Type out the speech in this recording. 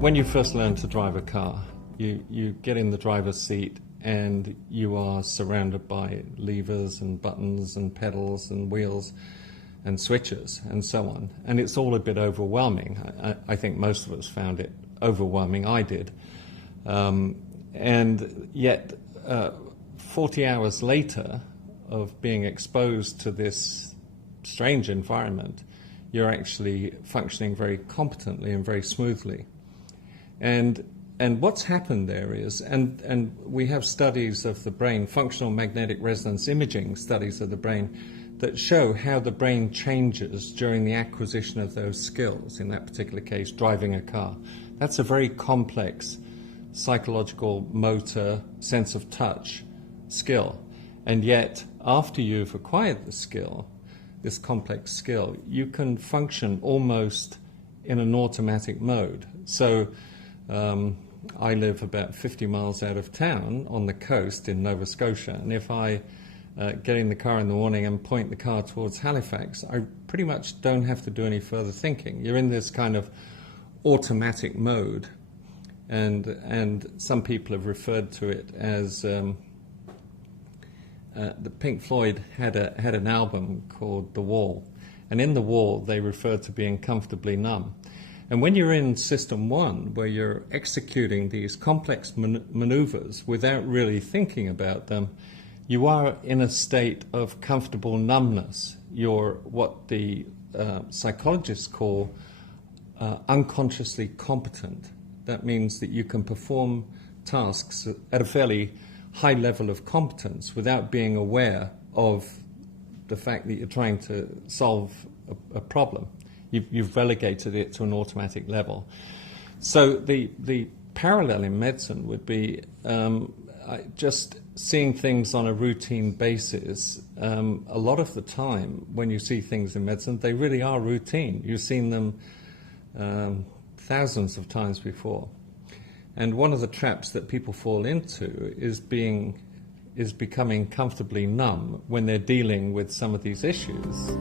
When you first learn to drive a car, you get in the driver's seat and you are surrounded by levers and buttons and pedals and wheels and switches and so on. And it's all a bit overwhelming. I think most of us found it overwhelming. I did. And yet, 40 hours later of being exposed to this strange environment, you're actually functioning very competently and very smoothly. And what's happened there is, and we have studies of the brain, functional magnetic resonance imaging studies of the brain, that show how the brain changes during the acquisition of those skills, in that particular case, driving a car. That's a very complex psychological, motor, sense of touch skill. And yet, after you've acquired the skill, this complex skill, you can function almost in an automatic mode. So I live about 50 miles out of town on the coast in Nova Scotia, and if I get in the car in the morning and point the car towards Halifax, I pretty much don't have to do any further thinking. You're in this kind of automatic mode, and some people have referred to it as the Pink Floyd had an album called The Wall, and in The Wall they referred to being comfortably numb. And when you're in System 1, where you're executing these complex maneuvers without really thinking about them, you are in a state of comfortable numbness. You're what the psychologists call unconsciously competent. That means that you can perform tasks at a fairly high level of competence without being aware of the fact that you're trying to solve a problem. You've relegated it to an automatic level. So the parallel in medicine would be just seeing things on a routine basis. A lot of the time when you see things in medicine, they really are routine. You've seen them thousands of times before. And one of the traps that people fall into is becoming comfortably numb when they're dealing with some of these issues.